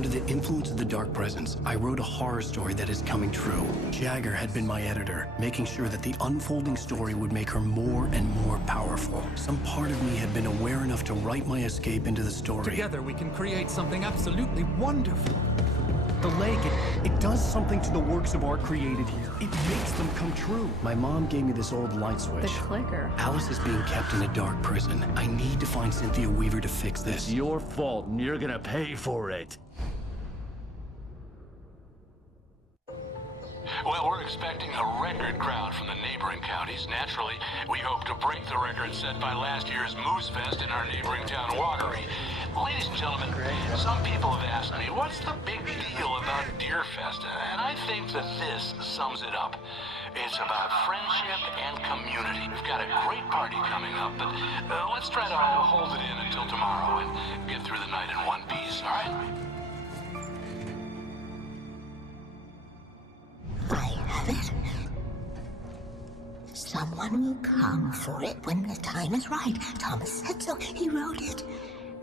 Under the influence of the dark presence, I wrote a horror story that is coming true. Jagger had been my editor, making sure that the unfolding story would make her more and more powerful. Some part of me had been aware enough to write my escape into the story. Together we can create something absolutely wonderful. The lake, it does something to the works of art created here. It makes them come true. My mom gave me this old light switch. The clicker. Alice is being kept in a dark prison. I need to find Cynthia Weaver to fix this. It's your fault, and you're gonna pay for it. Well, we're expecting a record crowd from the neighboring counties. Naturally, we hope to break the record set by last year's Moose Fest in our neighboring town, Watery. Ladies and gentlemen, some people have asked me, what's the big deal about Deer Fest? And I think that this sums it up. It's about friendship and community. We've got a great party coming up, but let's try to hold it in until tomorrow and get through the night in one piece, all right? I have it. Someone will come for it when the time is right. Thomas said so. He wrote it.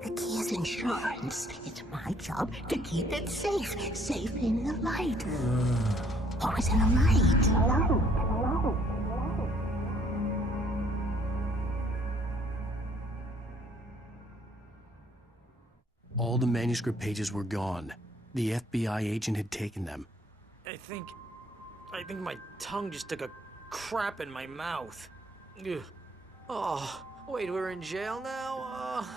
The key is insurance. It's my job to keep it safe. Safe in the light. Always in the light. All the manuscript pages were gone. The FBI agent had taken them. I think my tongue just took a crap in my mouth. Ugh. Oh, wait, we're in jail now?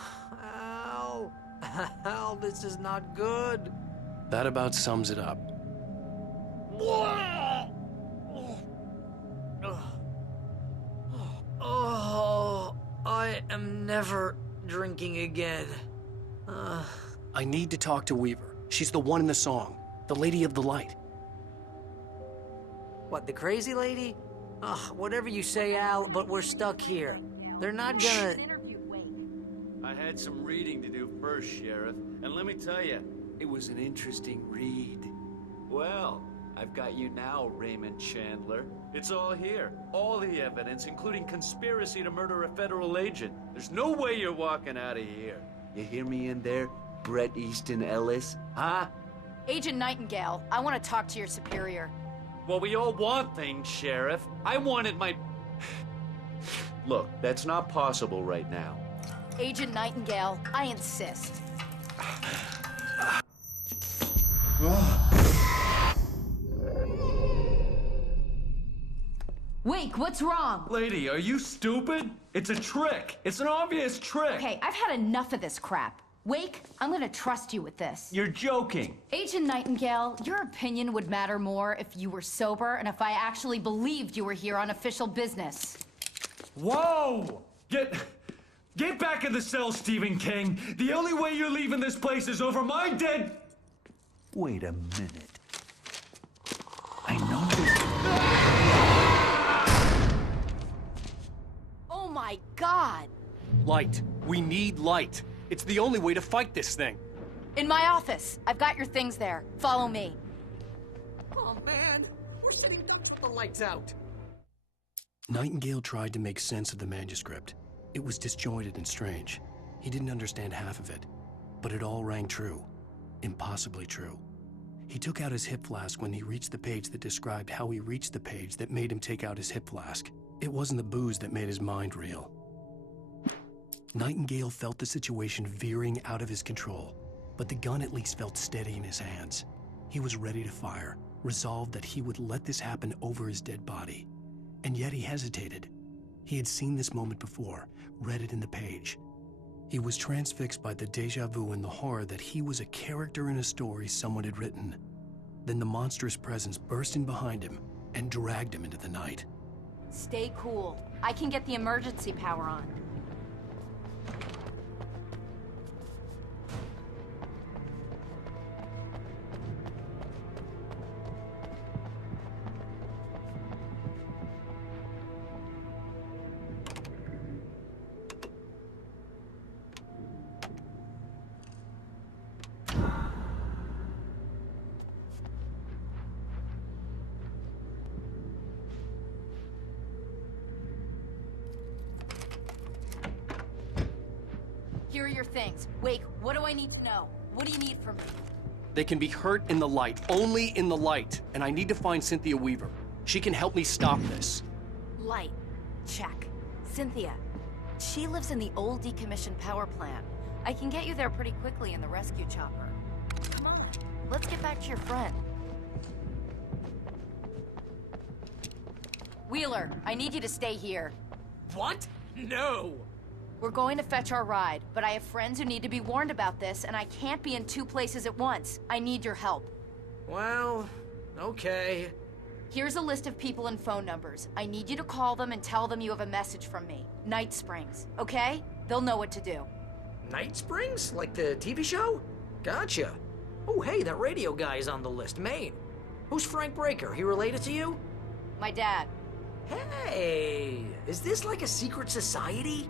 Al. Al, this is not good. That about sums it up. Oh, I am never drinking again. I need to talk to Weaver. She's the one in the song. The Lady of the Light. What, the crazy lady? Ugh, whatever you say, Al, but we're stuck here. They're not gonna... I had some reading to do first, Sheriff, and let me tell you, it was an interesting read. Well, I've got you now, Raymond Chandler. It's all here. All the evidence, including conspiracy to murder a federal agent. There's no way you're walking out of here. You hear me in there, Bret Easton Ellis? Huh? Agent Nightingale, I want to talk to your superior. Well, we all want things, Sheriff. I wanted my... Look, that's not possible right now. Agent Nightingale, I insist. Wake, what's wrong? Lady, are you stupid? It's a trick. It's an obvious trick. Okay, I've had enough of this crap. Wake, I'm gonna trust you with this. You're joking. Agent Nightingale, your opinion would matter more if you were sober and if I actually believed you were here on official business. Whoa! Get back in the cell, Stephen King. The only way you're leaving this place is over my dead... Wait a minute. I know this... Oh my God! Light. We need light. It's the only way to fight this thing. In my office. I've got your things there. Follow me. Oh, man. We're sitting ducks with the lights out. Nightingale tried to make sense of the manuscript. It was disjointed and strange. He didn't understand half of it, but it all rang true. Impossibly true. He took out his hip flask when he reached the page that described how he reached the page that made him take out his hip flask. It wasn't the booze that made his mind reel. Nightingale felt the situation veering out of his control, but the gun at least felt steady in his hands. He was ready to fire, resolved that he would let this happen over his dead body. And yet he hesitated. He had seen this moment before, read it in the page. He was transfixed by the déjà vu and the horror that he was a character in a story someone had written. Then the monstrous presence burst in behind him and dragged him into the night. Stay cool. I can get the emergency power on. Here are your things. Wake, what do I need to know? What do you need from me? They can be hurt in the light, only in the light. And I need to find Cynthia Weaver. She can help me stop this. Light. Check. Cynthia. She lives in the old decommissioned power plant. I can get you there pretty quickly in the rescue chopper. Come on, let's get back to your friend. Wheeler, I need you to stay here. What? No! We're going to fetch our ride, but I have friends who need to be warned about this, and I can't be in 2 places at once. I need your help. Well, okay. Here's a list of people and phone numbers. I need you to call them and tell them you have a message from me. Night Springs, okay? They'll know what to do. Night Springs? Like the TV show? Gotcha. Oh, hey, that radio guy is on the list, Maine. Who's Frank Breaker? He related to you? My dad. Hey, is this like a secret society?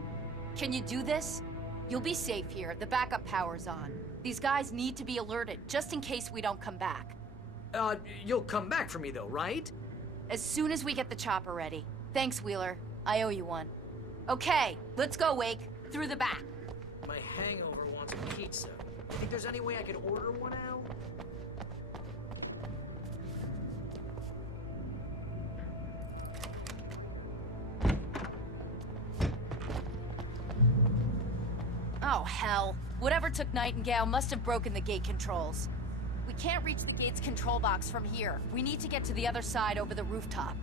Can you do this? You'll be safe here. The backup power's on. These guys need to be alerted, just in case we don't come back. You'll come back for me though, right? As soon as we get the chopper ready. Thanks, Wheeler. I owe you one. Okay, let's go, Wake. Through the back. My hangover wants a pizza. Think there's any way I could order one out? Oh, hell. Whatever took Nightingale must have broken the gate controls. We can't reach the gate's control box from here. We need to get to the other side over the rooftop.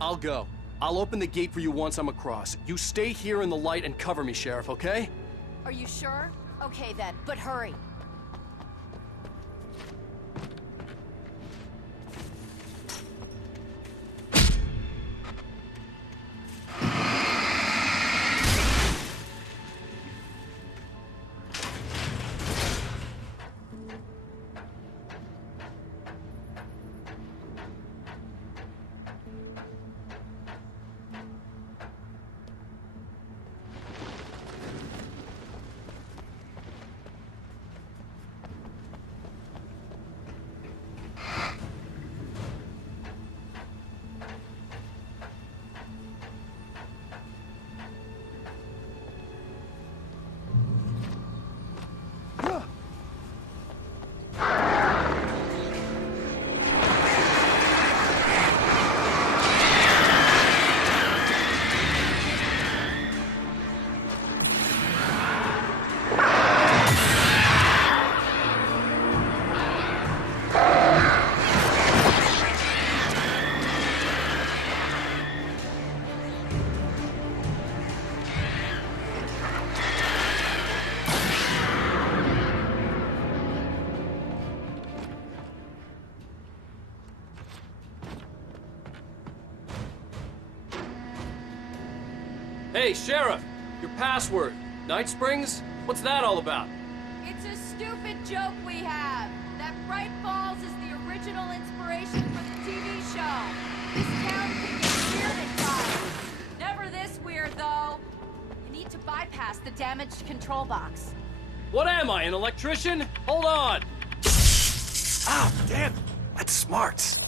I'll go. I'll open the gate for you once I'm across. You stay here in the light and cover me, Sheriff, okay? Are you sure? Okay then, but hurry. Hey, Sheriff! Your password. Night Springs? What's that all about? It's a stupid joke we have. That Bright Falls is the original inspiration for the TV show. This town can get weird at times. Never this weird, though. You need to bypass the damaged control box. What am I, an electrician? Hold on! Ah, damn! That's smart.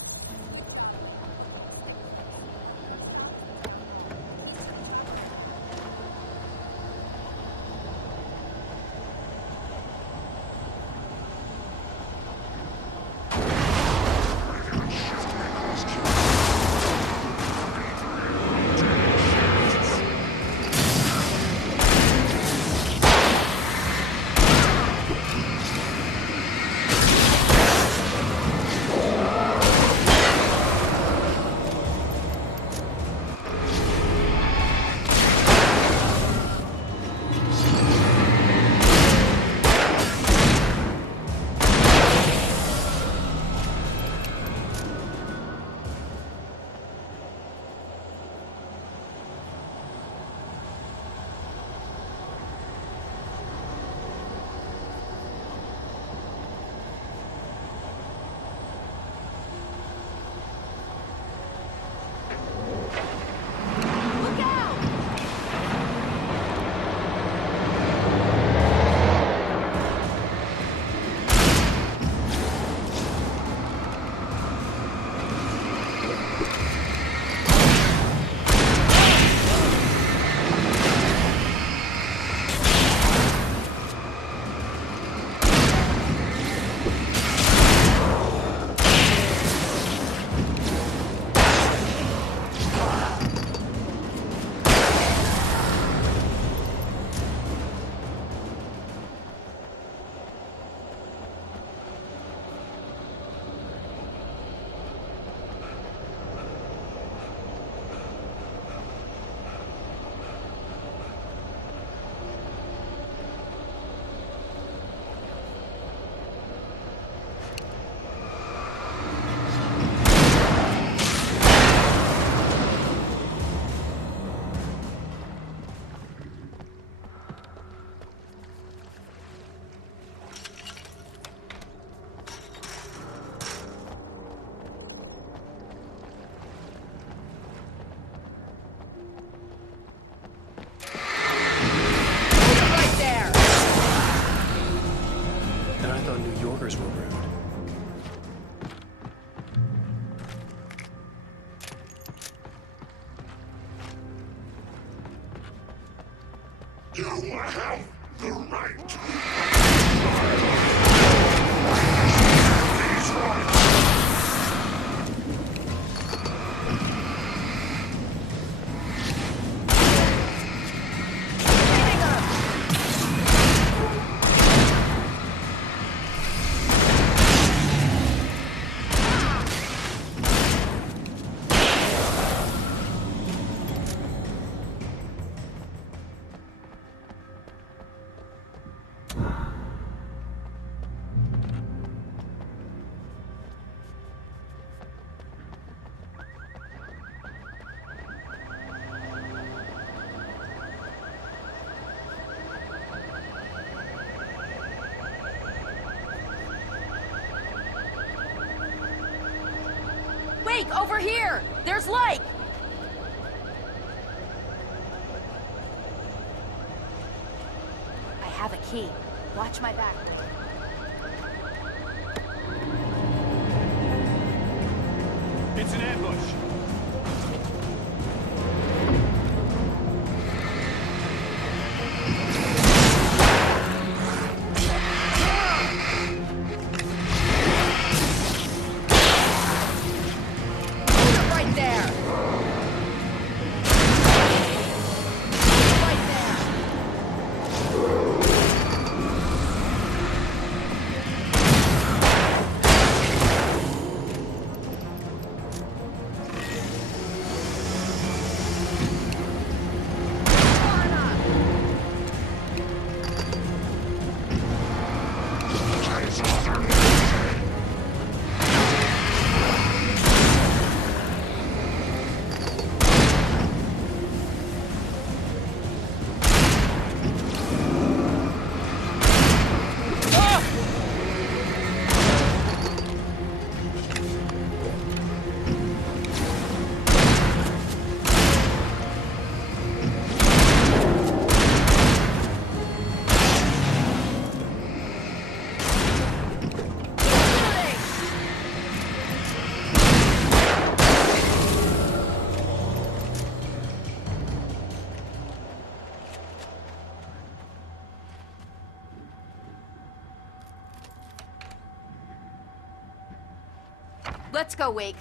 have the right. These rights. Wake, over here! There's Lake! I have a key. Watch my back. It's an ambush. Right there! Right there! Let's go, Wake.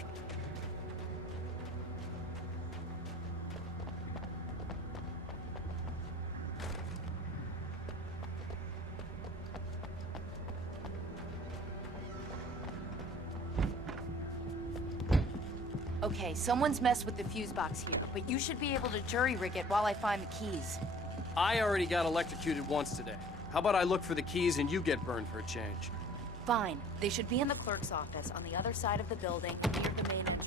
Okay, someone's messed with the fuse box here, but you should be able to jury-rig it while I find the keys. I already got electrocuted once today. How about I look for the keys and you get burned for a change? Fine. They should be in the clerk's office on the other side of the building, near the main entrance.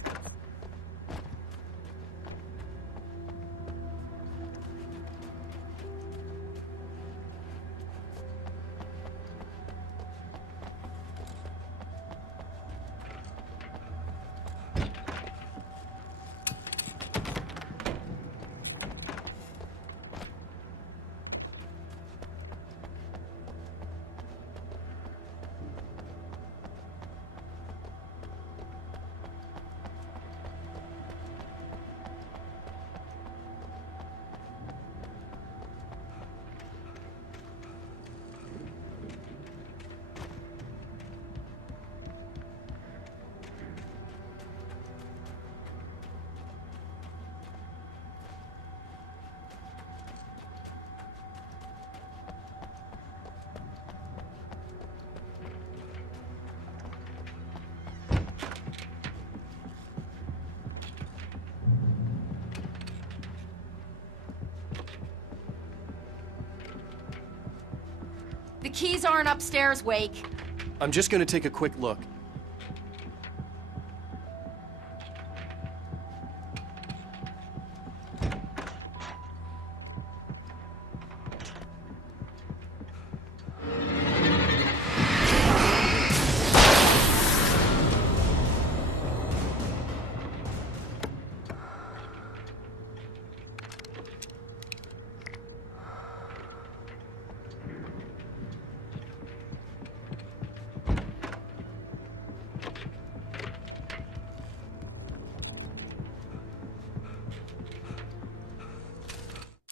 The keys aren't upstairs, Wake. I'm just gonna take a quick look.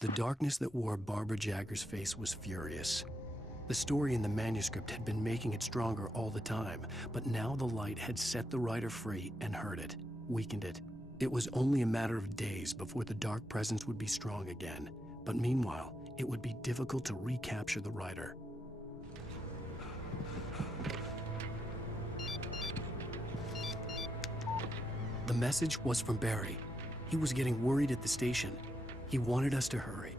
The darkness that wore Barbara Jagger's face was furious. The story in the manuscript had been making it stronger all the time, but now the light had set the writer free and hurt it, weakened it. It was only a matter of days before the dark presence would be strong again, but meanwhile, it would be difficult to recapture the writer. The message was from Barry. He was getting worried at the station. He wanted us to hurry.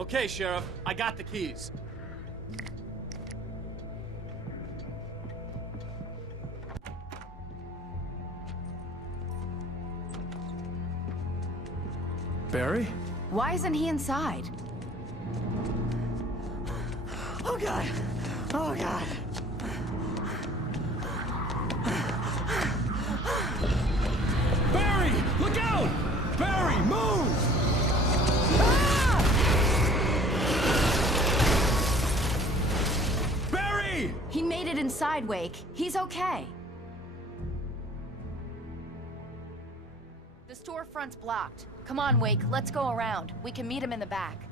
Okay, Sheriff, I got the keys. Barry? Why isn't he inside? Oh, God. Oh, God. Barry! Look out! Barry, move! Barry! He made it inside, Wake. He's okay. The storefront's blocked. Come on, Wake. Let's go around. We can meet him in the back.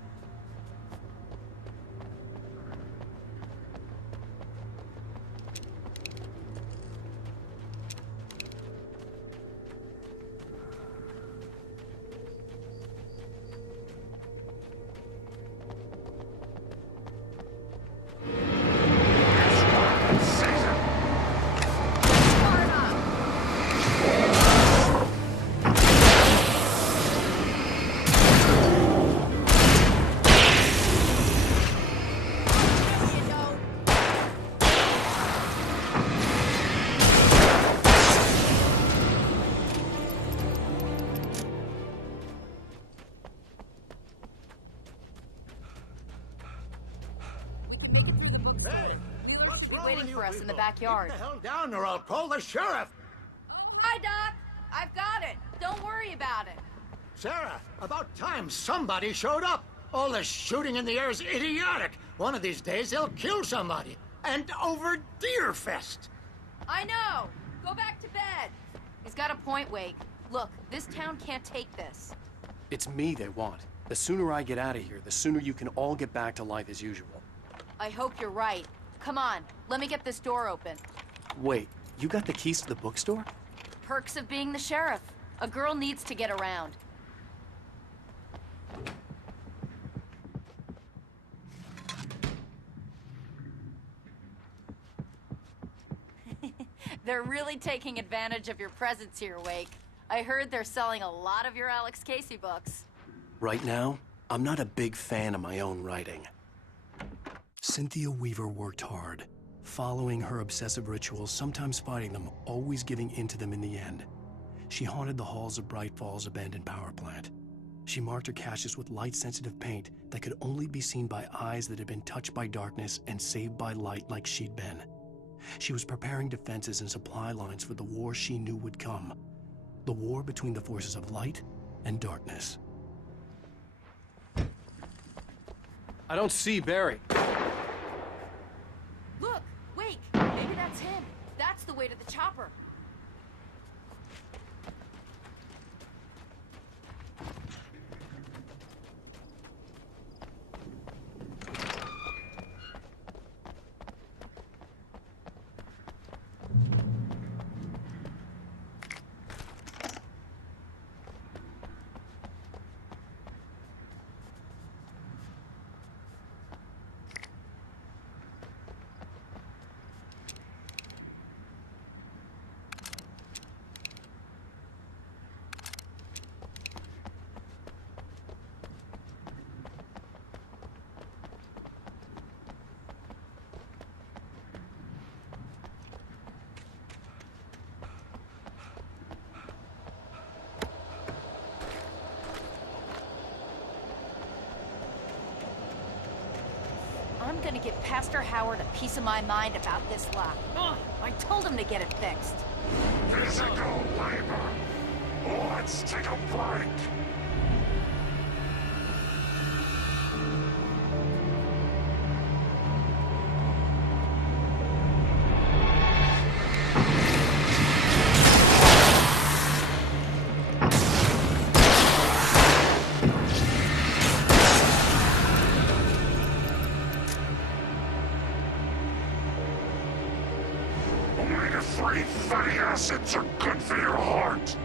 Waiting for us in the backyard. Get the hell down or I'll call the sheriff. Hi, Doc. I've got it. Don't worry about it. Sarah, about time somebody showed up. All this shooting in the air is idiotic. One of these days they'll kill somebody. And over Deerfest. I know. Go back to bed. He's got a point, Wake. Look, this town can't take this. It's me they want. The sooner I get out of here, the sooner you can all get back to life as usual. I hope you're right. Come on, let me get this door open. Wait, you got the keys to the bookstore? Perks of being the sheriff. A girl needs to get around. They're really taking advantage of your presence here, Wake. I heard they're selling a lot of your Alex Casey books. Right now, I'm not a big fan of my own writing. Cynthia Weaver worked hard, following her obsessive rituals, sometimes fighting them, always giving in to them in the end. She haunted the halls of Bright Falls' abandoned power plant. She marked her caches with light-sensitive paint that could only be seen by eyes that had been touched by darkness and saved by light like she'd been. She was preparing defenses and supply lines for the war she knew would come. The war between the forces of light and darkness. I don't see Barry. Look, Wake, maybe that's him. That's the way to the chopper. to give Pastor Howard a piece of my mind about this lock. Ugh, I told him to get it fixed. Physical labor. Let's take a break. Omega-3 fatty acids are good for your heart.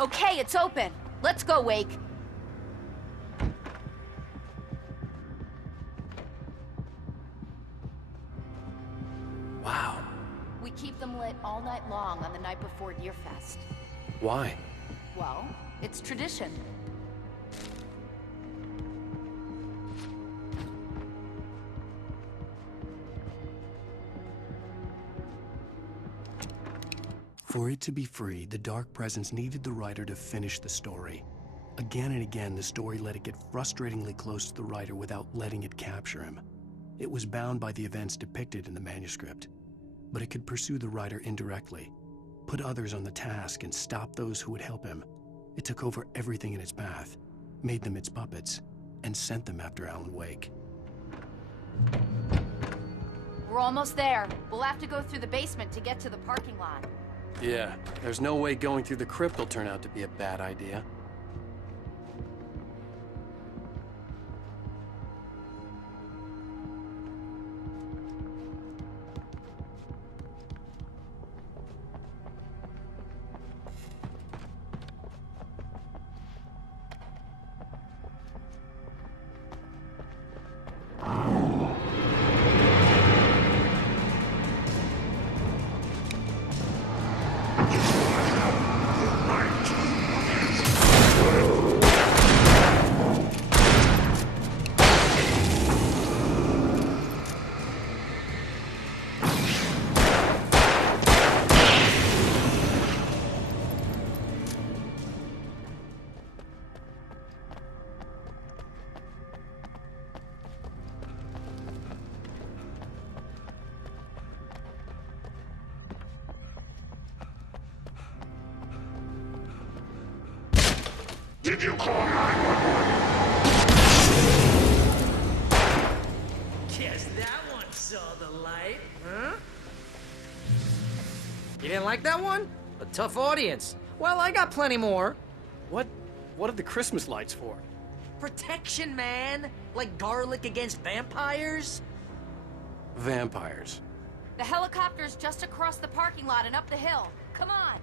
Okay, it's open. Let's go, Wake. Wow. We keep them lit all night long on the night before Deerfest. Why? Well, it's tradition. For it to be free, the Dark Presence needed the writer to finish the story. Again and again, the story let it get frustratingly close to the writer without letting it capture him. It was bound by the events depicted in the manuscript, but it could pursue the writer indirectly, put others on the task, and stop those who would help him. It took over everything in its path, made them its puppets, and sent them after Alan Wake. We're almost there. We'll have to go through the basement to get to the parking lot. Yeah, there's no way going through the crypt will turn out to be a bad idea. Did you call 911? Guess that one saw the light, huh? You didn't like that one? A tough audience. Well, I got plenty more. What are the Christmas lights for? Protection, man. Like garlic against vampires. Vampires. The helicopter's just across the parking lot and up the hill. Come on.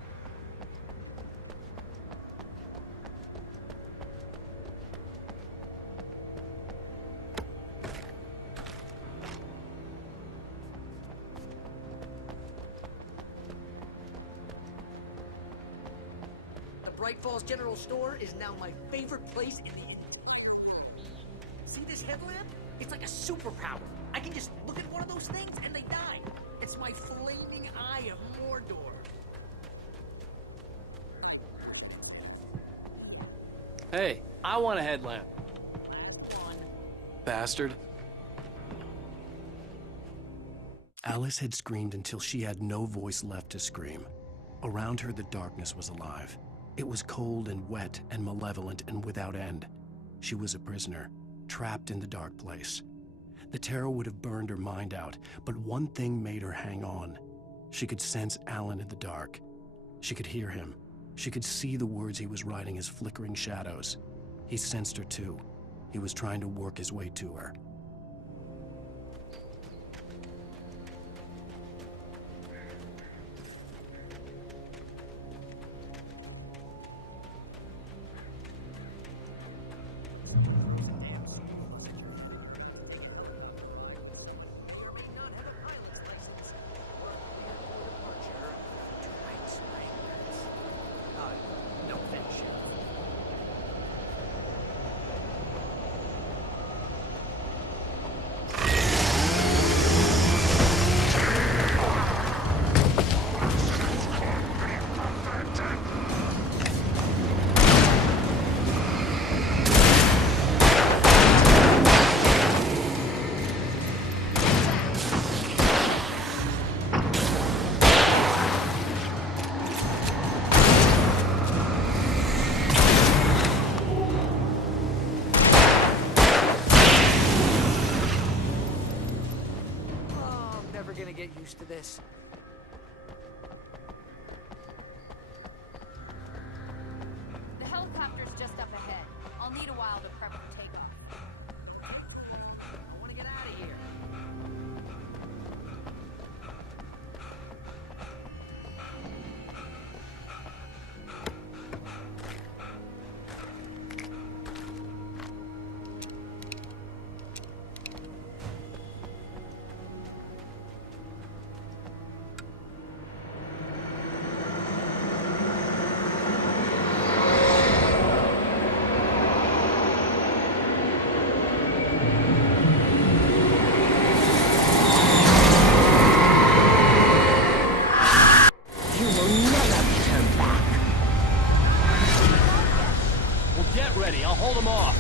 Bright Falls General Store is now my favorite place in the entire world. See this headlamp? It's like a superpower. I can just look at one of those things and they die. It's my flaming eye of Mordor. Hey, I want a headlamp. Last one. Bastard. Alice had screamed until she had no voice left to scream. Around her, the darkness was alive. It was cold and wet and malevolent and without end. She was a prisoner, trapped in the dark place. The terror would have burned her mind out, but one thing made her hang on. She could sense Alan in the dark. She could hear him. She could see the words he was writing as flickering shadows. He sensed her too. He was trying to work his way to her. Get used to this. The helicopter's just up ahead. I'll need a while to prep for takeoff. I want to get out of here. Get ready, I'll hold them off.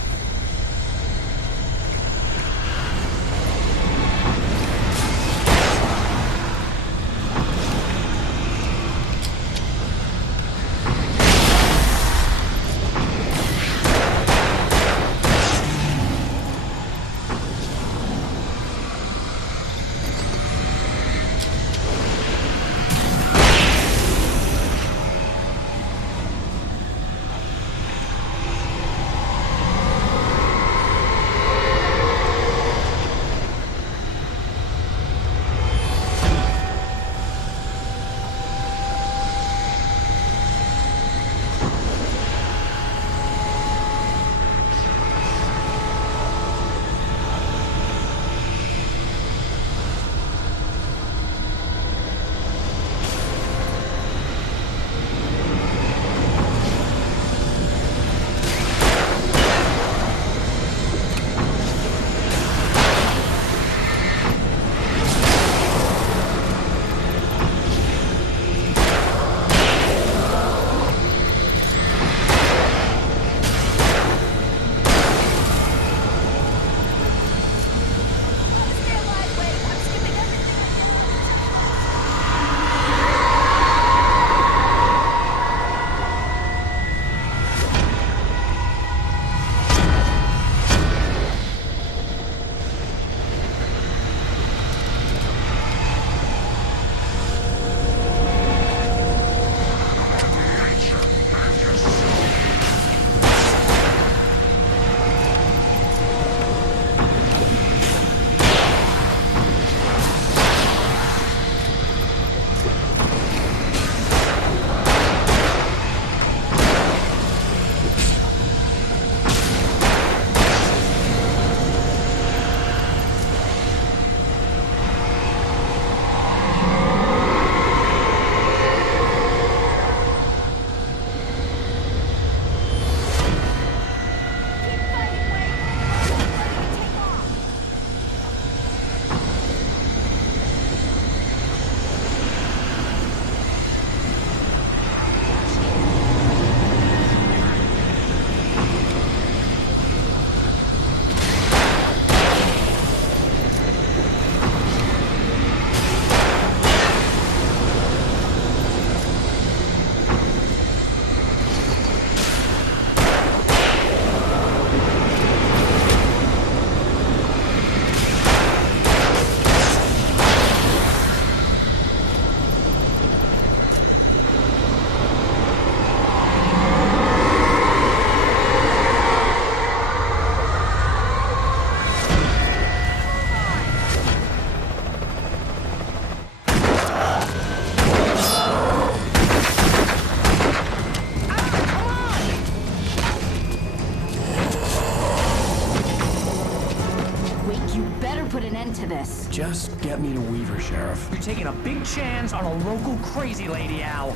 this. Just get me to Weaver, Sheriff. You're taking a big chance on a local crazy lady, Al.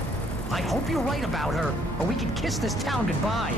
I hope you're right about her, or we can kiss this town goodbye.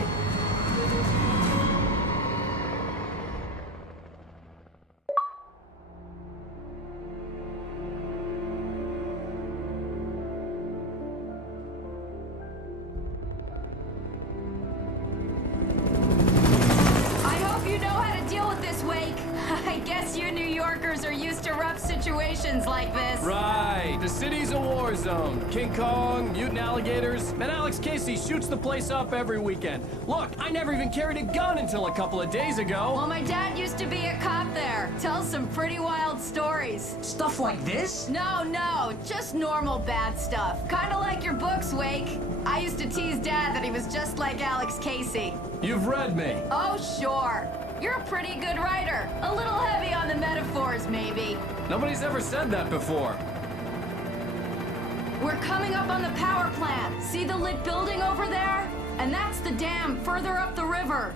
Like this. Right. The city's a war zone. King Kong, mutant alligators, and Alex Casey shoots the place up every weekend. Look, I never even carried a gun until a couple of days ago. Well, my dad used to be a cop there. Tells some pretty wild stories. Stuff like this? No, just normal bad stuff. Kinda like your books, Wake. I used to tease Dad that he was just like Alex Casey. You've read me. Oh, sure. You're a pretty good writer. A little heavy on the metaphors, maybe. Nobody's ever said that before. We're coming up on the power plant. See the lit building over there? And that's the dam further up the river.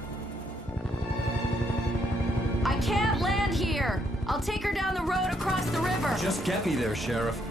I can't land here. I'll take her down the road across the river. Just get me there, Sheriff.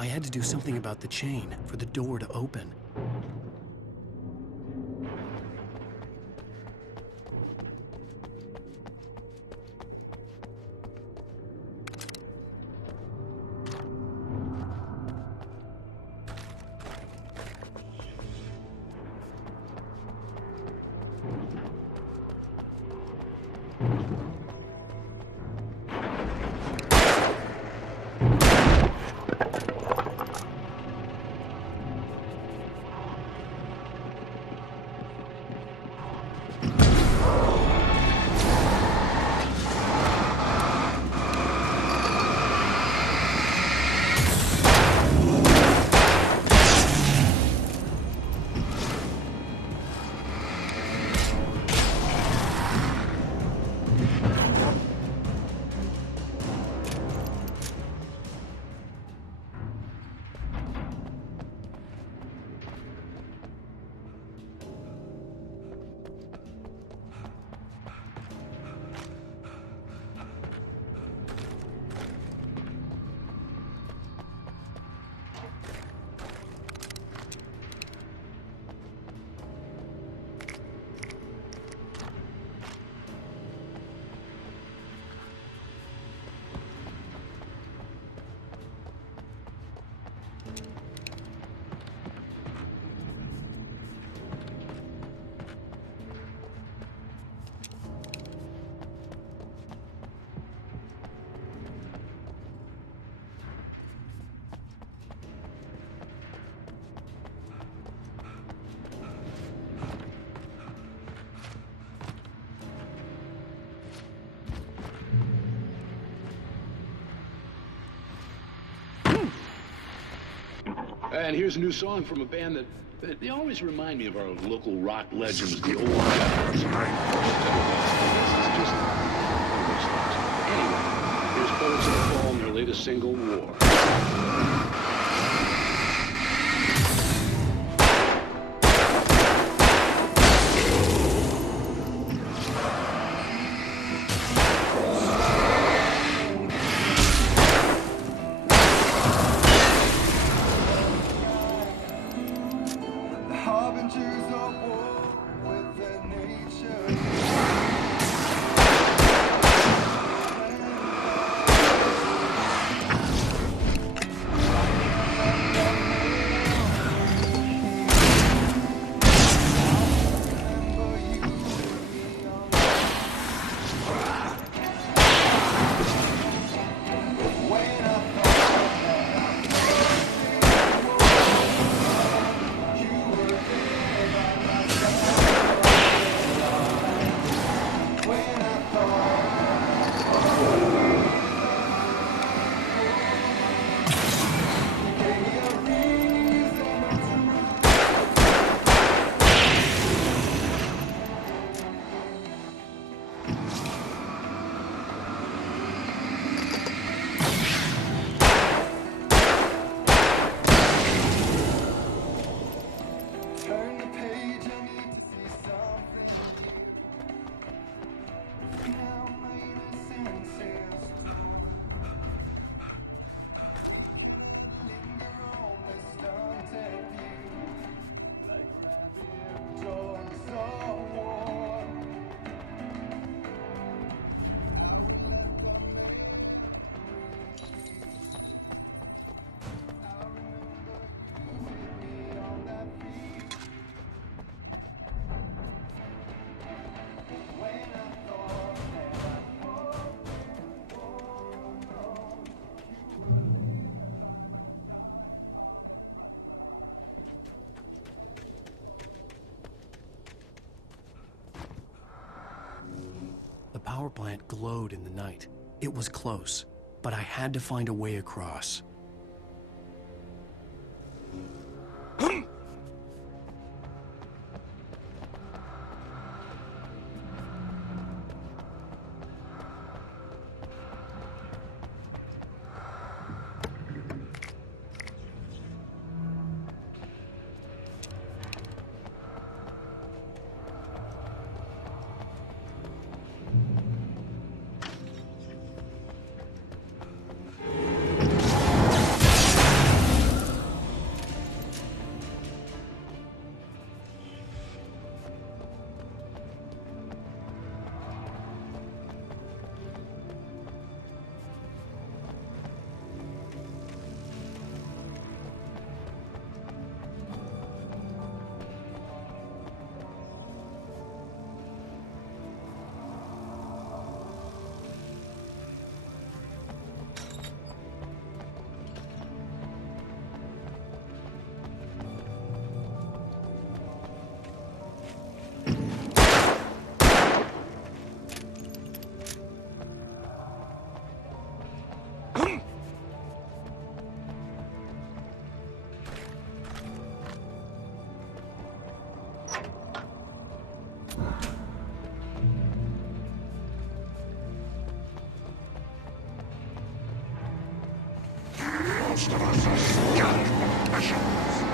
I had to do something about the chain for the door to open. And here's a new song from a band that they always remind me of our local rock legends, the old guys. This is just anyway. Here's Bullets in the Fall and their latest single, War. The power plant glowed in the night. It was close, but I had to find a way across. Most of us are skilled professionals.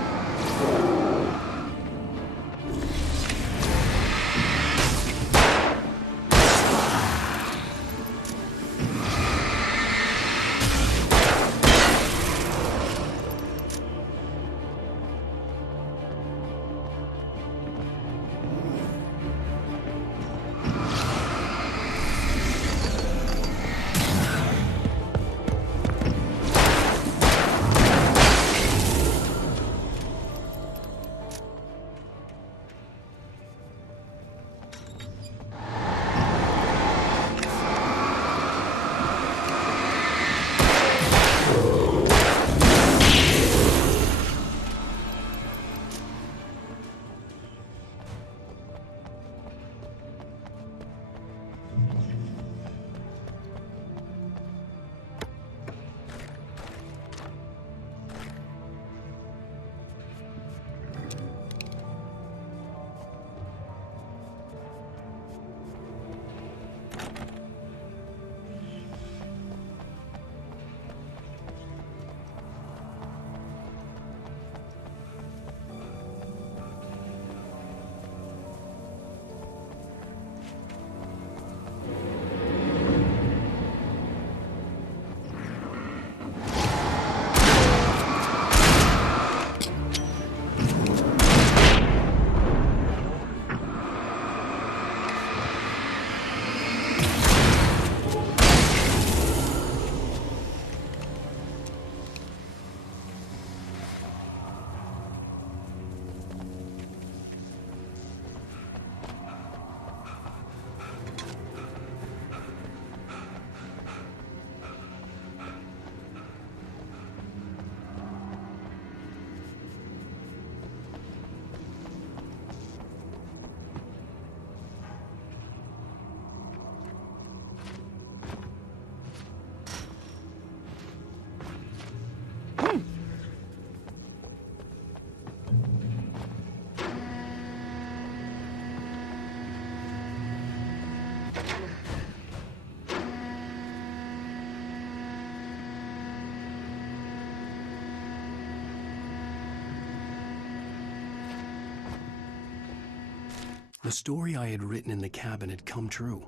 The story I had written in the cabin had come true.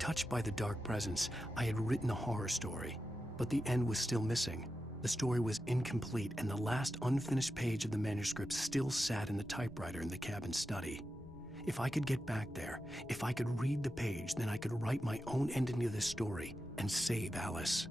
Touched by the dark presence, I had written a horror story, but the end was still missing. The story was incomplete, and the last unfinished page of the manuscript still sat in the typewriter in the cabin study. If I could get back there, if I could read the page, then I could write my own ending to this story and save Alice.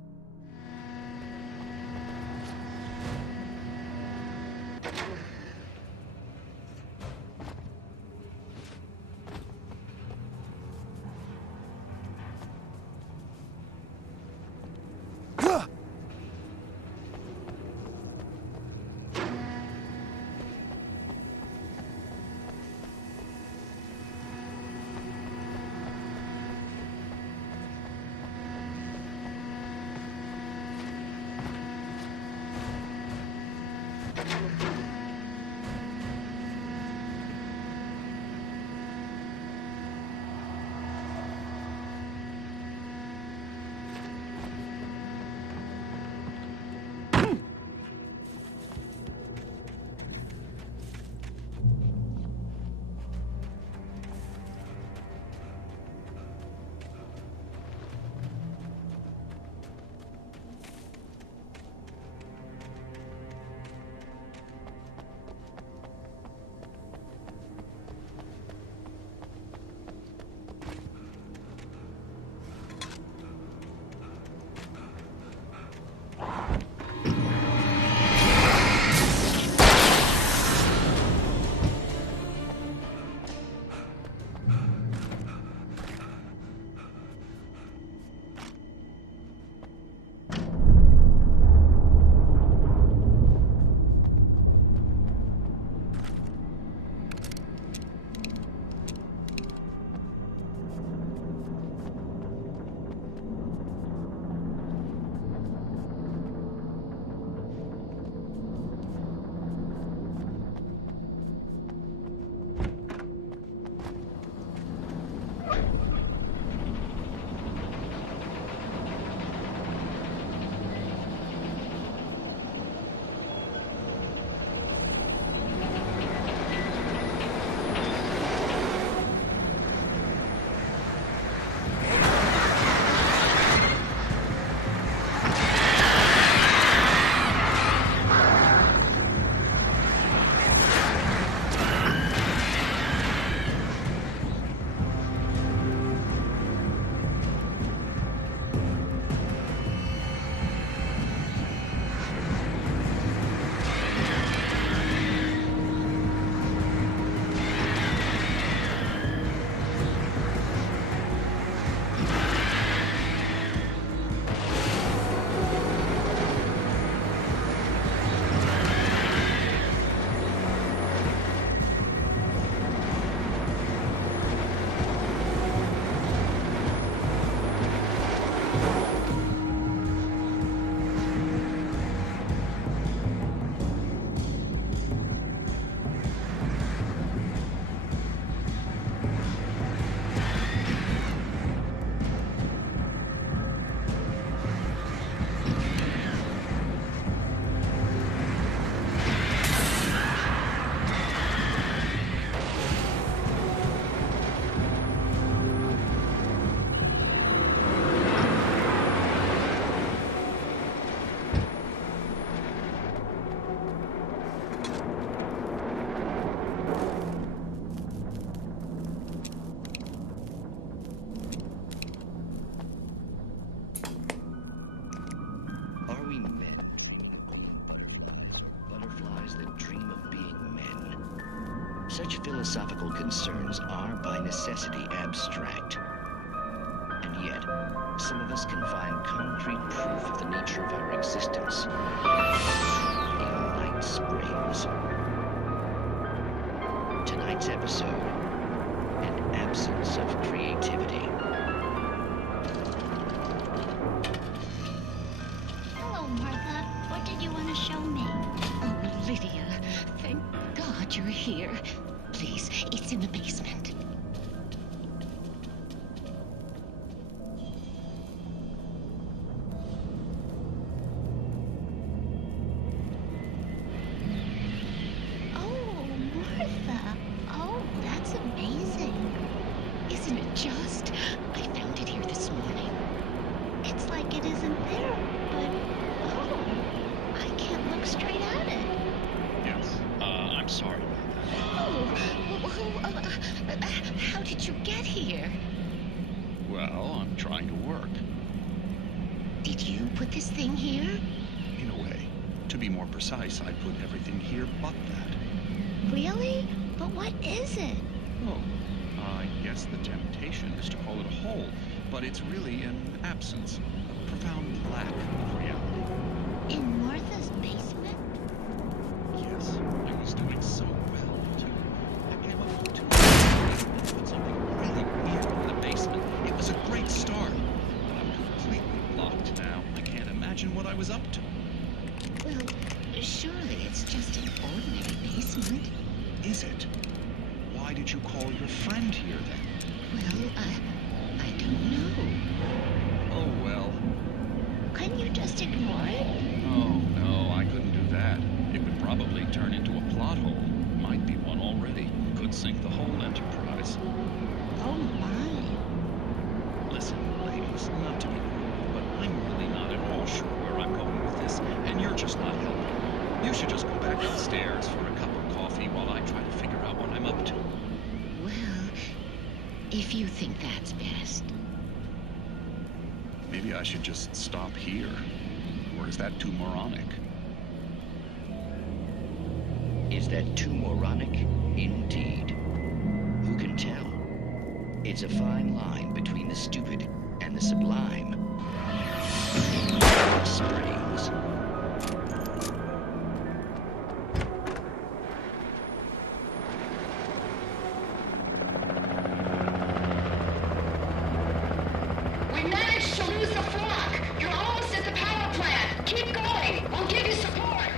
Such philosophical concerns are by necessity abstract. And yet, some of us can find concrete proof of the nature of our existence in Night Springs. Tonight's episode, an absence of creativity. Hello, Martha. What did you want to show me? Oh, Lydia, thank God you're here. Please, it's in the basement. Oh, Martha. Oh, that's amazing. How did you get here? Well, I'm trying to work. Did you put this thing here? In a way. To be more precise, I put everything here but that. Really? But what is it? Oh, I guess the temptation is to call it a hole, but it's really an absence, a profound lack of reality. In Martha's basement? Yes, I was doing so well, too. I came up to it, put something really weird in the basement. It was a great start, but I'm completely blocked now. I can't imagine what I was up to. Well, surely it's just an ordinary basement. Is it? Why did you call your friend here, then? Well, I don't know. Oh, well. Couldn't you just ignore it? Oh, no, I couldn't do that. It would probably turn into a plot hole. Might be one already. Could sink the whole enterprise. Oh, my. Listen, ladies, not to be rude, but I'm really not at all sure where I'm going with this, and you're just not helping. You should just go back upstairs for a cup of coffee while I try to figure out what I'm up to. Well, if you think that's best. Maybe I should just stop here. Or is that too moronic? Is that too moronic? Indeed. Who can tell? It's a fine line between the stupid and the sublime. Springs. We managed to lose the flock. You're almost at the power plant. Keep going. We'll give you support.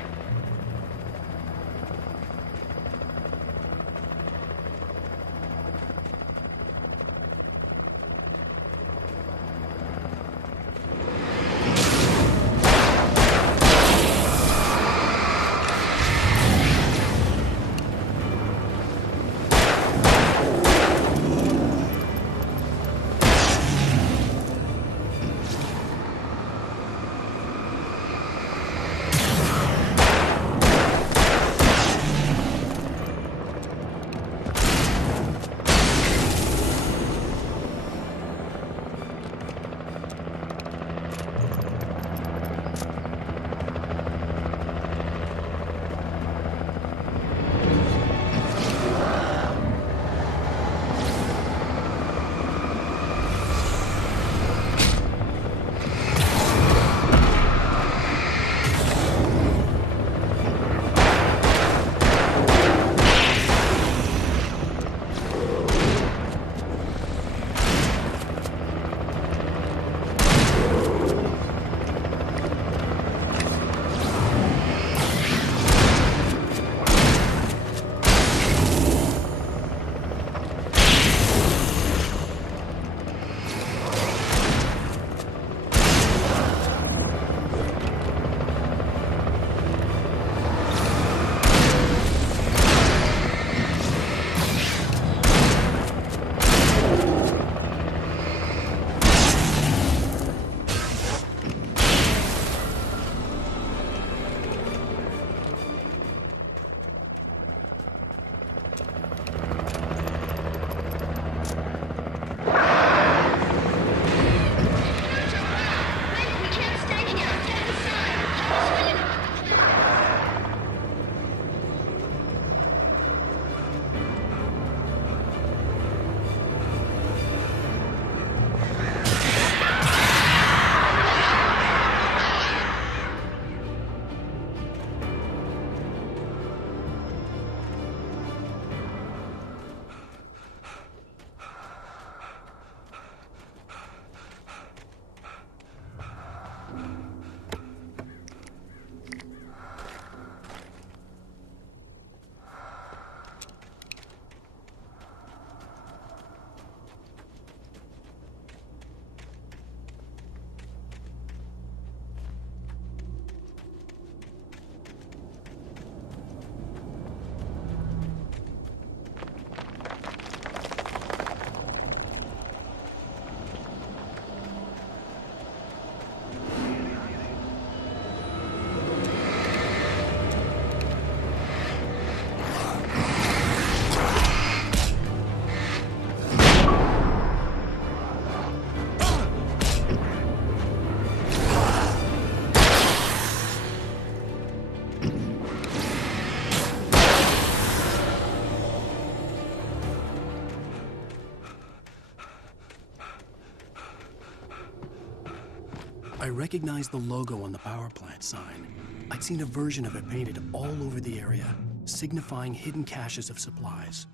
I recognized the logo on the power plant sign. I'd seen a version of it painted all over the area, signifying hidden caches of supplies.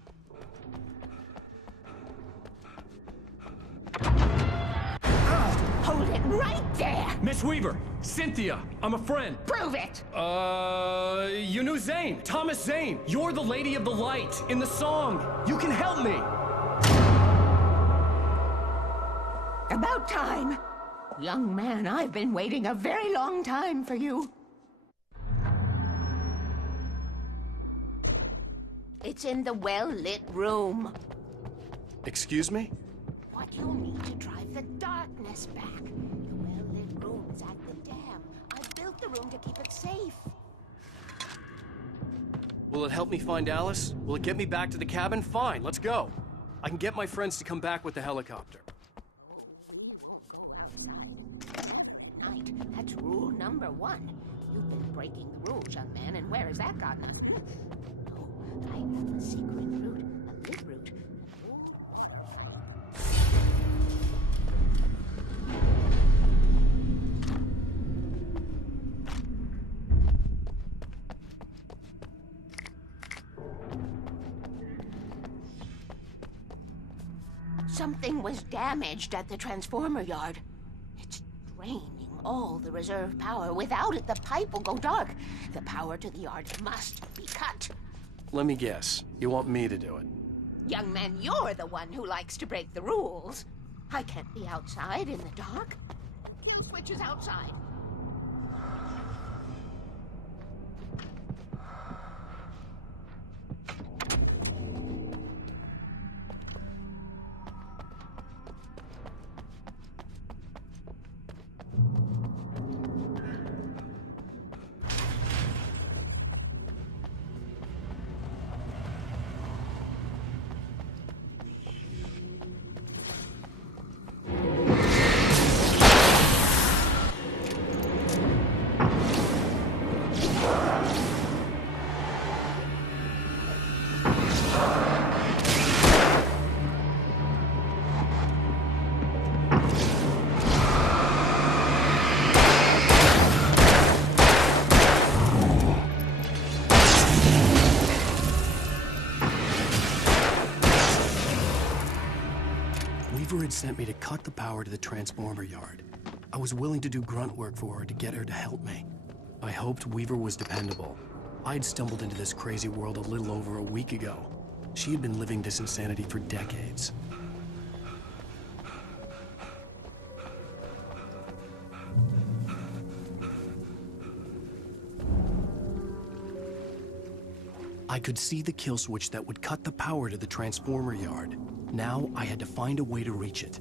Hold it right there! Miss Weaver! Cynthia! I'm a friend! Prove it! You knew Zane! Thomas Zane! You're the Lady of the Light in the song! You can help me! About time! Young man, I've been waiting a very long time for you. It's in the well-lit room. Excuse me? What you'll need to drive the darkness back. The well-lit room is at the dam. I built the room to keep it safe. Will it help me find Alice? Will it get me back to the cabin? Fine, let's go. I can get my friends to come back with the helicopter. We won't go outside night. That's rule number 1. You've been breaking the rules, young man, and where has that gotten us? No, I have a secret route, a live route. Something was damaged at the transformer yard. It's draining all the reserve power. Without it, the pipe will go dark. The power to the yard must be cut. Let me guess. You want me to do it? Young man, you're the one who likes to break the rules. I can't be outside in the dark. Kill switch is outside. Had sent me to cut the power to the transformer yard. I was willing to do grunt work for her to get her to help me. I hoped Weaver was dependable. I'd stumbled into this crazy world a little over a week ago. She had been living this insanity for decades. I could see the kill switch that would cut the power to the transformer yard. Now I had to find a way to reach it.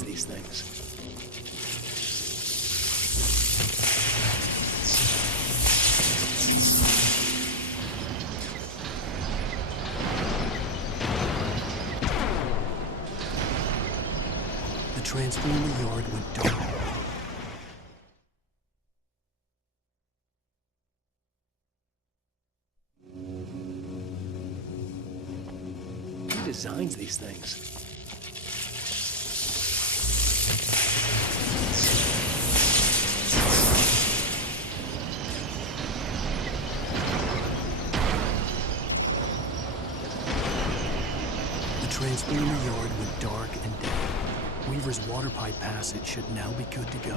designs these things. The transformer yard went dark. Who designs these things? The transformer yard went dark and dead. Weaver's water pipe passage should now be good to go.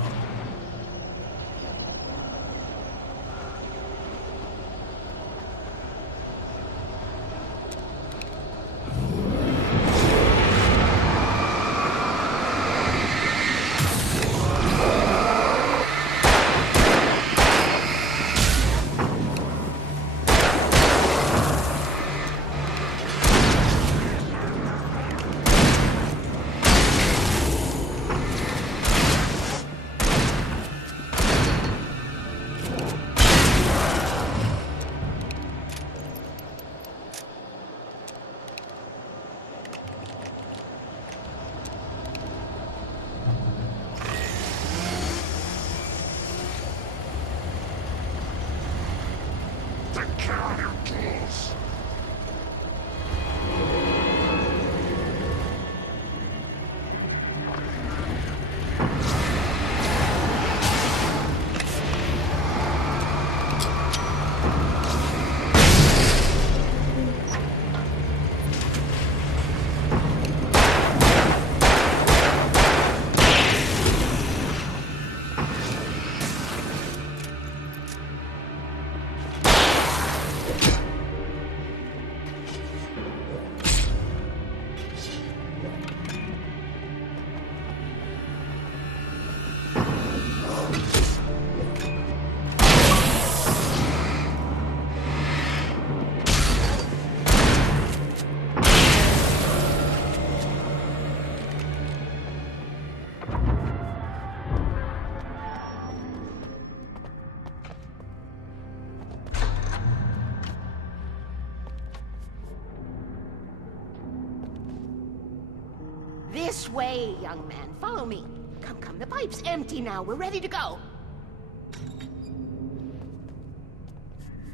This way, young man. Follow me. Come, come. The pipe's empty now. We're ready to go.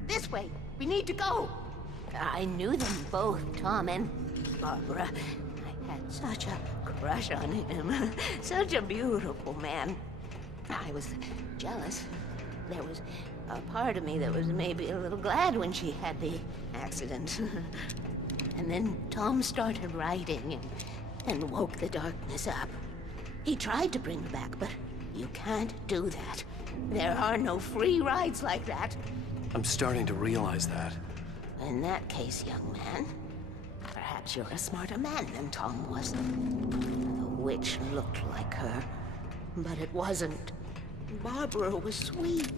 This way. We need to go. I knew them both, Tom and Barbara. I had such a crush on him. Such a beautiful man. I was jealous. There was a part of me that was maybe a little glad when she had the accident. And then Tom started writing and woke the darkness up. He tried to bring her back, but you can't do that. There are no free rides like that. I'm starting to realize that. In that case, young man, perhaps you're a smarter man than Tom was. The witch looked like her, but it wasn't. Barbara was sweet.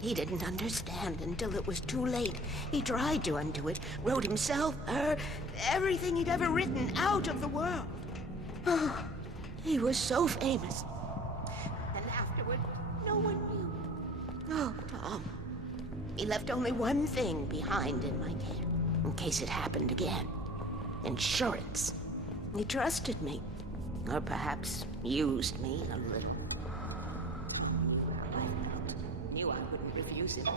He didn't understand until it was too late. He tried to undo it, wrote himself, her, everything he'd ever written out of the world. Oh, he was so famous. And afterward, no one knew. Oh, Tom. He left only one thing behind in my care, in case it happened again. Insurance. He trusted me. Or perhaps used me a little. Knew I wouldn't refuse it.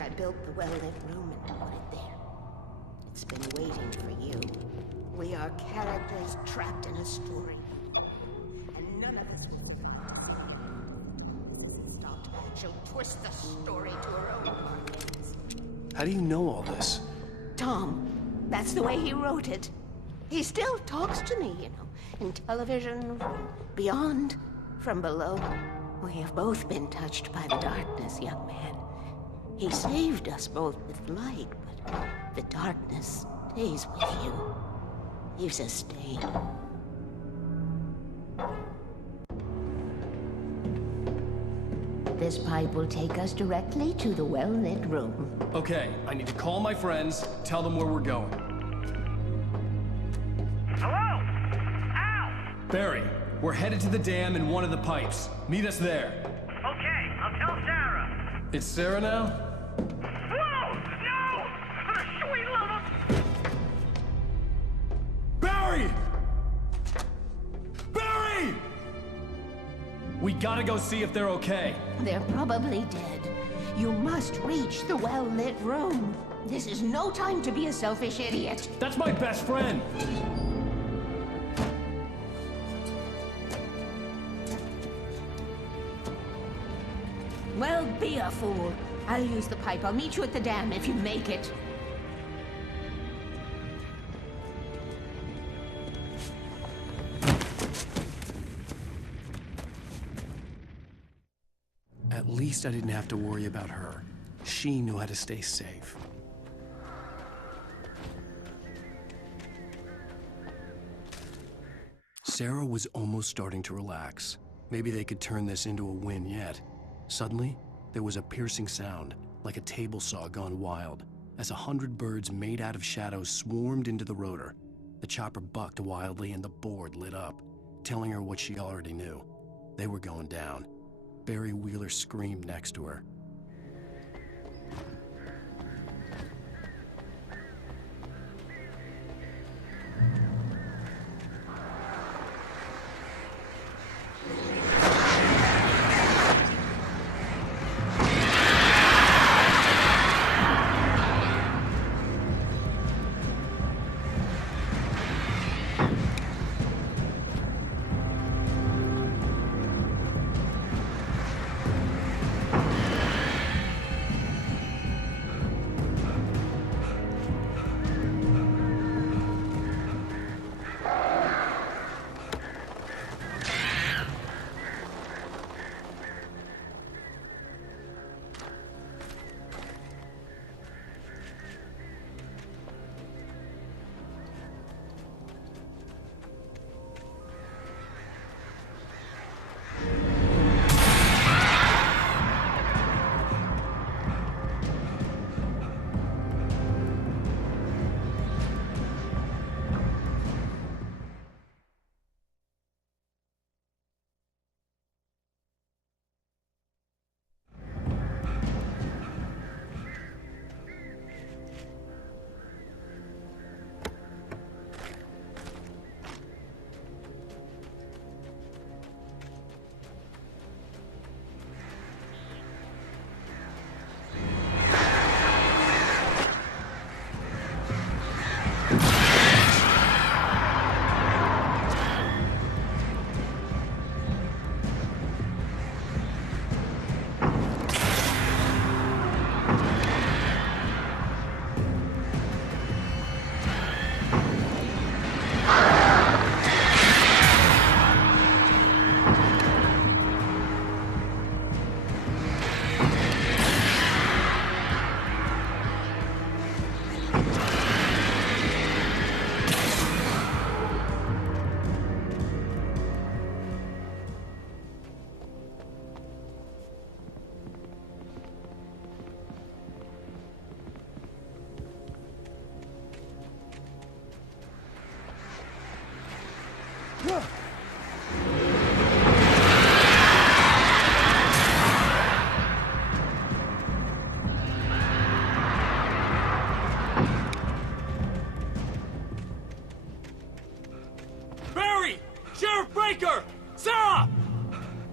I built the well-lit room and put it there. It's been waiting for you. We are characters trapped in a story. And none of us will stop. She'll twist the story to her own ends. How do you know all this? Tom, that's the way he wrote it. He still talks to me, you know, in television, beyond, from below. We have both been touched by the darkness, young man. He saved us both with light, but the darkness stays with you. Leaves a stain. This pipe will take us directly to the well-lit room. Okay, I need to call my friends, tell them where we're going. Hello? Al! Barry, We're headed to the dam in one of the pipes. Meet us there. Okay, I'll tell Sarah. It's Sarah now? Whoa! No! For the sweet love of... Barry! Barry! We gotta go see if they're okay. They're probably dead. You must reach the well-lit room. This is no time to be a selfish idiot. That's my best friend. Well, be a fool. I'll use the pipe. I'll meet you at the dam if you make it. At least I didn't have to worry about her. She knew how to stay safe. Sarah was almost starting to relax. Maybe they could turn this into a win yet. Suddenly, there was a piercing sound, like a table saw gone wild, as 100 birds made out of shadows swarmed into the rotor. The chopper bucked wildly and the board lit up, telling her what she already knew. They were going down. Barry Wheeler screamed next to her.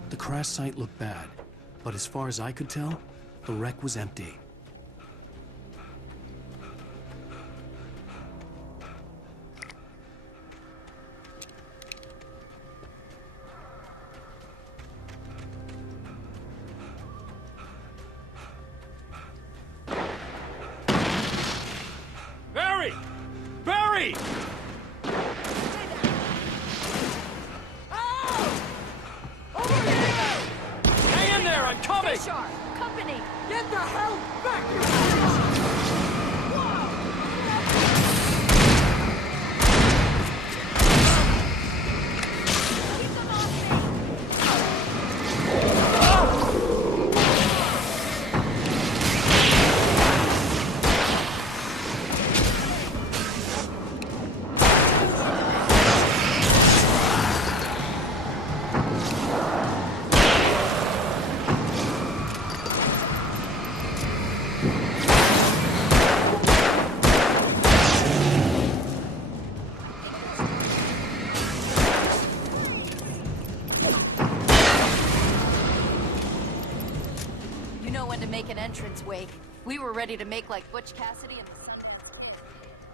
The crash site looked bad, but as far as I could tell, the wreck was empty. Barry! Barry! I'm coming! Sharp! Company! Get the hell back here! know when to make an entrance wake. We were ready to make like Butch Cassidy and the Sun.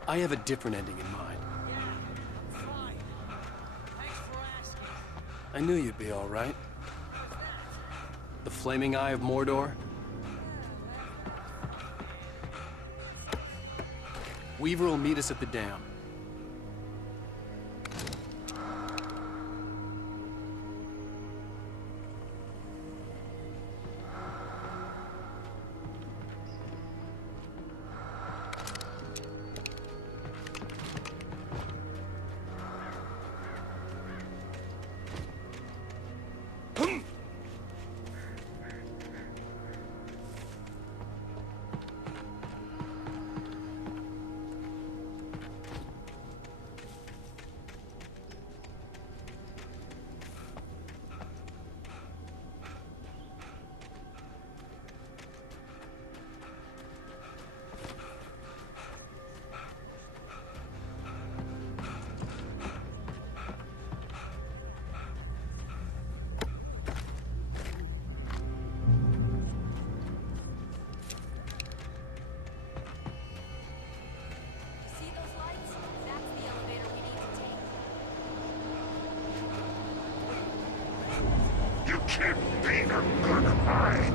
I have a different ending in mind. I knew you'd be all right. The flaming eye of Mordor? Weaver will meet us at the dam. You can't beat a good fight.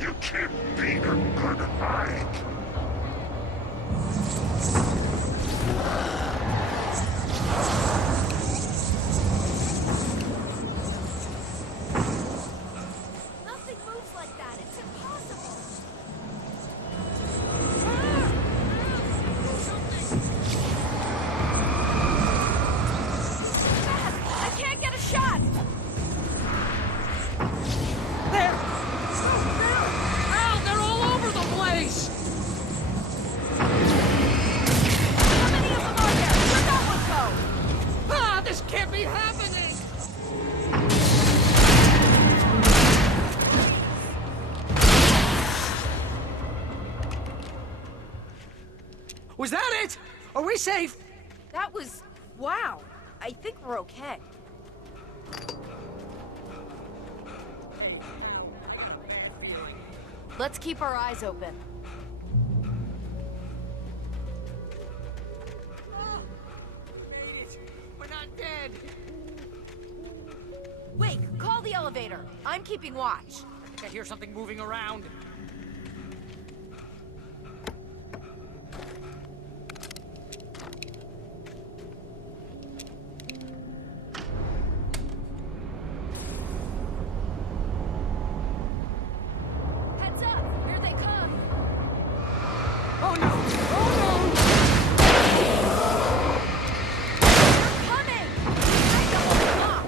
You can't beat a good fight. Nothing moves like that. It's impossible. I can't get a shot. There! Ow, they're all over the place! How many of them are there? Where'd that one go? Ah, this can't be happening! Was that it? Are we safe? That was... wow. I think we're okay. Let's keep our eyes open. We're not dead! Wait, call the elevator. I'm keeping watch. I hear something moving around. Heads up! Here they come! Oh no! Oh They're coming! I know them off.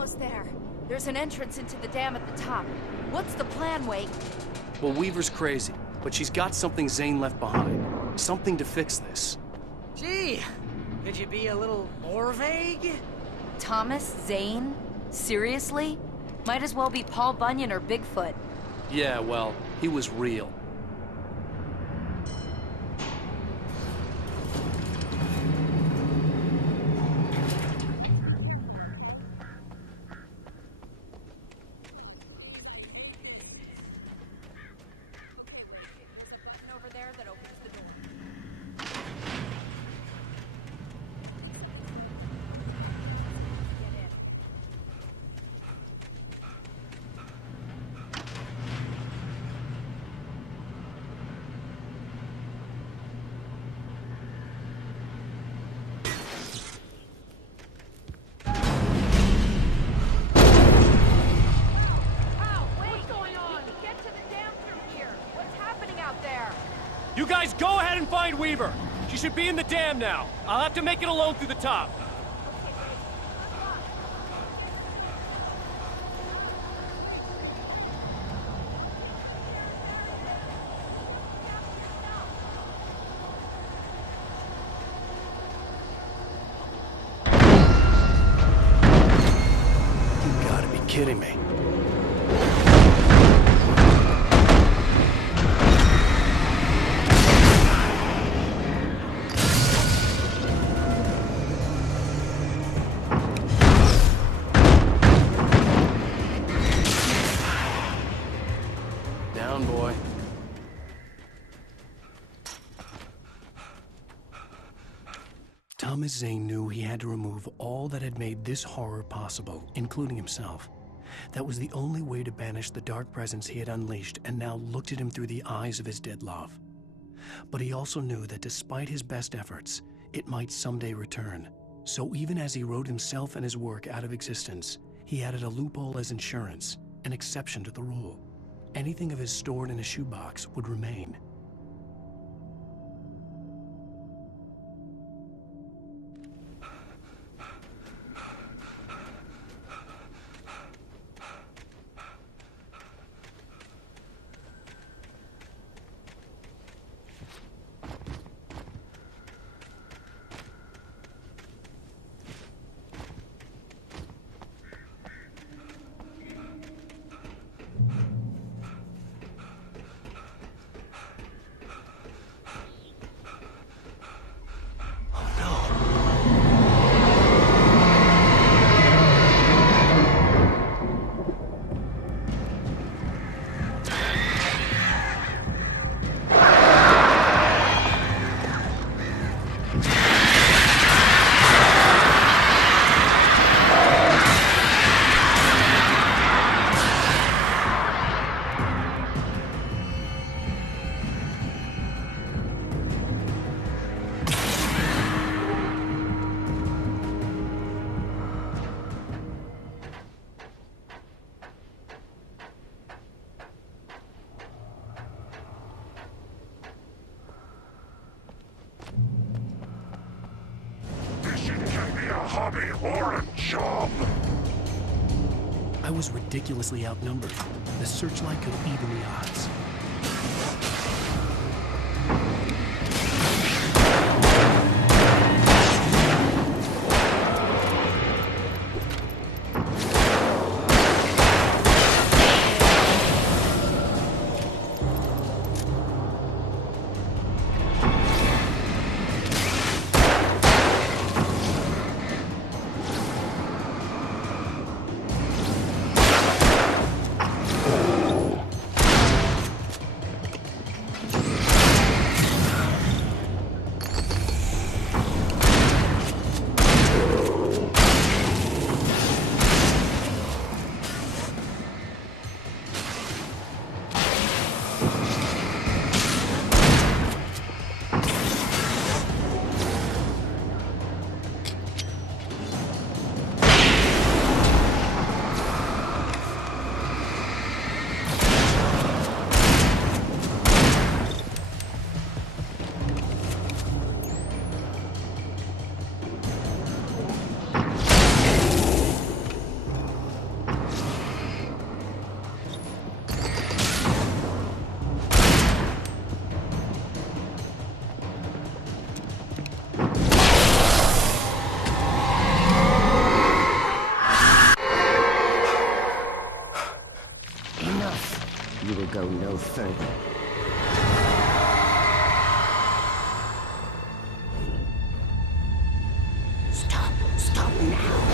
almost there. There's an entrance into the dam at the top. What's the plan, Wake? Well, Weaver's crazy, but she's got something Zane left behind. Something to fix this. Gee, could you be a little more vague? Thomas Zane? Seriously? Might as well be Paul Bunyan or Bigfoot. Yeah, well, he was real. You guys go ahead and find Weaver. She should be in the dam now. I'll have to make it alone through the top. You gotta be kidding me. Boy. Thomas Zane knew he had to remove all that had made this horror possible, including himself. That was the only way to banish the dark presence he had unleashed and now looked at him through the eyes of his dead love. But he also knew that despite his best efforts, it might someday return. So even as he wrote himself and his work out of existence, he added a loophole as insurance, an exception to the rule. Anything of his stored in a shoebox would remain. hobby or a job. I was ridiculously outnumbered. The searchlight could even the odds. go no further. Stop now.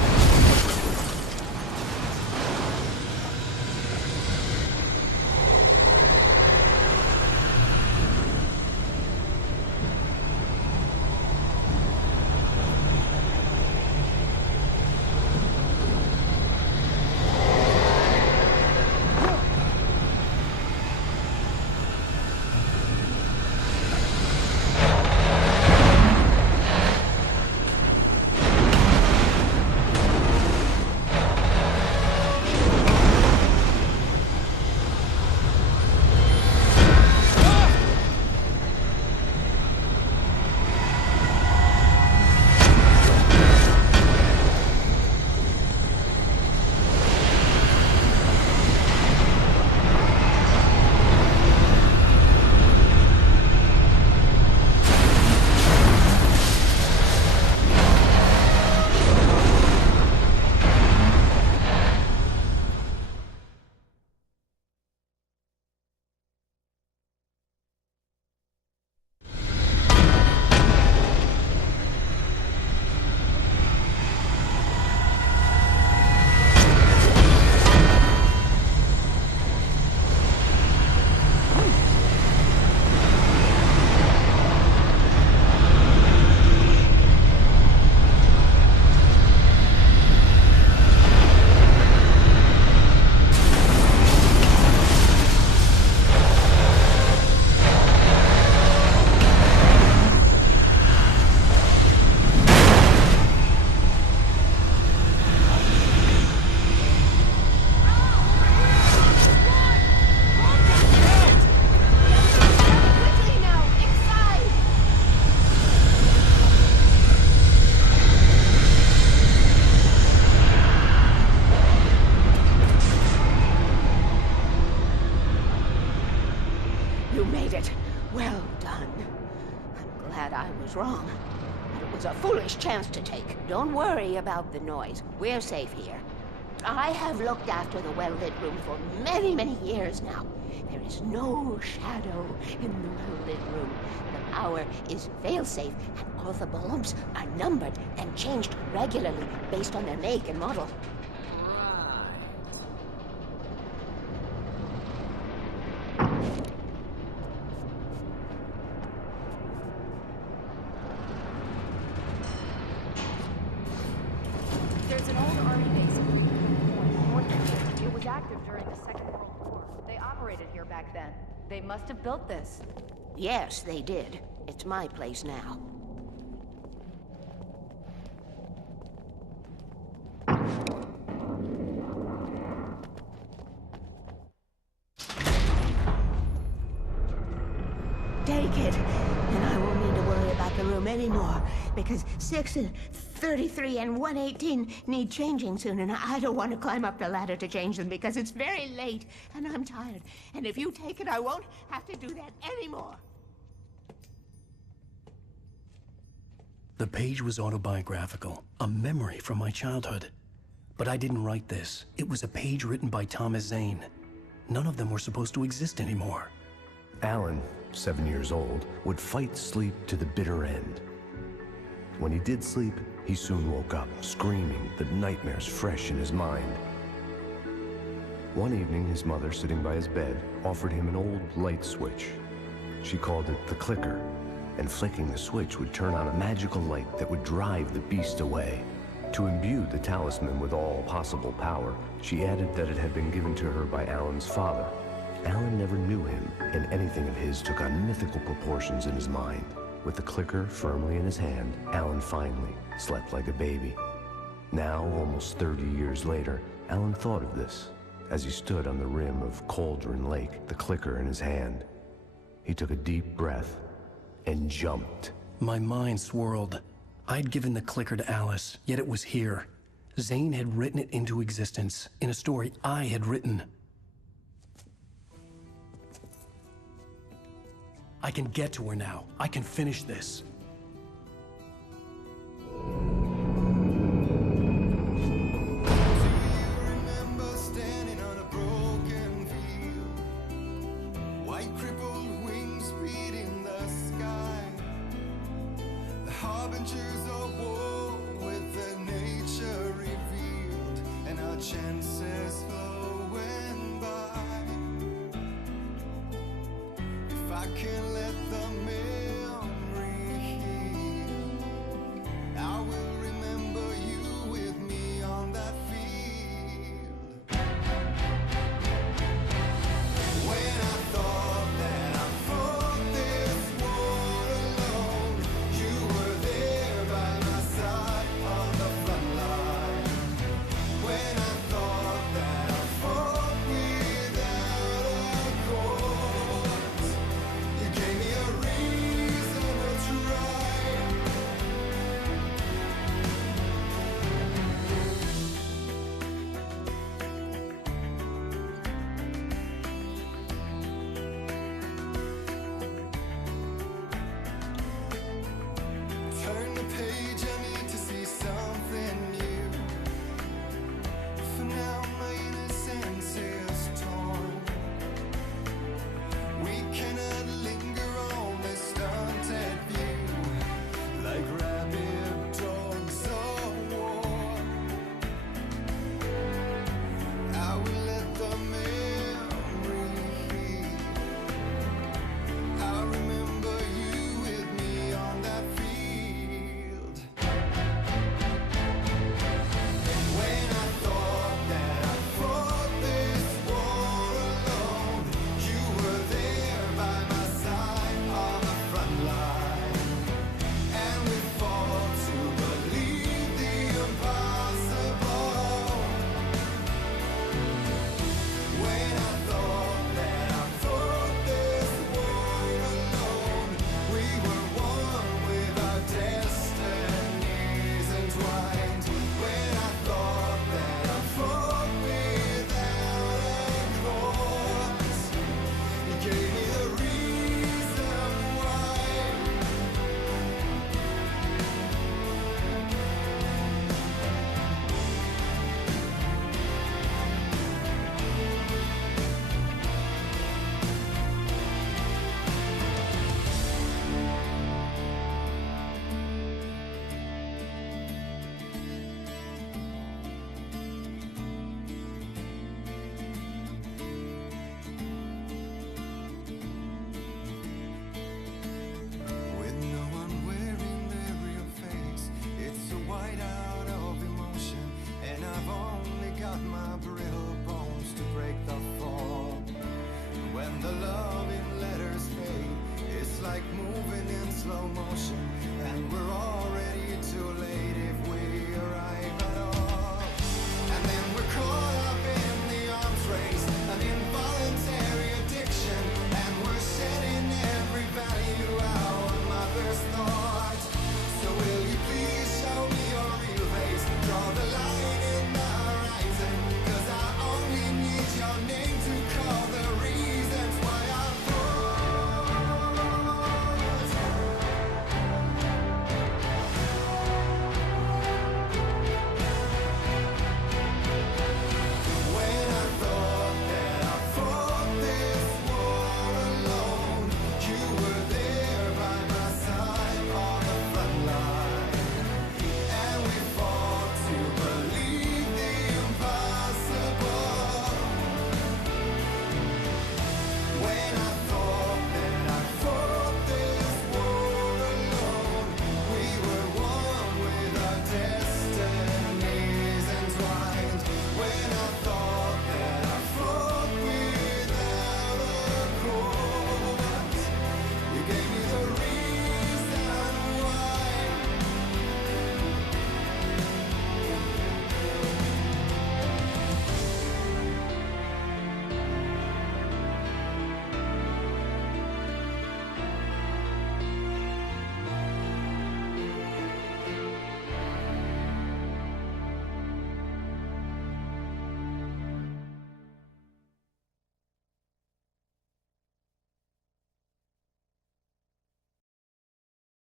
Wrong. But it was a foolish chance to take. Don't worry about the noise. We're safe here. I have looked after the well-lit room for many, many years now. There is no shadow in the well-lit room. The power is fail-safe, and all the bulbs are numbered and changed regularly based on their make and model. There's an old army base north of here. It was active during the Second World War. They operated here back then. They must have built this. Yes, they did. It's my place now. Take it, and I won't need to worry about the room anymore, because 6 and 33 and 118 need changing soon, and I don't want to climb up the ladder to change them because it's very late, and I'm tired. And if you take it, I won't have to do that anymore. The page was autobiographical, a memory from my childhood. But I didn't write this. It was a page written by Thomas Zane. None of them were supposed to exist anymore. Alan, 7 years old, would fight sleep to the bitter end. When he did sleep, he soon woke up, screaming, the nightmares fresh in his mind. One evening, his mother, sitting by his bed, offered him an old light switch. She called it the clicker, and flicking the switch would turn on a magical light that would drive the beast away. To imbue the talisman with all possible power, she added that it had been given to her by Alan's father. Alan never knew him, and anything of his took on mythical proportions in his mind. With the clicker firmly in his hand, Alan finally slept like a baby. Now, almost 30 years later, Alan thought of this as he stood on the rim of Cauldron Lake, the clicker in his hand. He took a deep breath and jumped. My mind swirled. I'd given the clicker to Alice, yet it was here. Zane had written it into existence in a story I had written. I can get to her now. I can finish this. harbingers of war with the nature revealed and our chances flowing by. If I can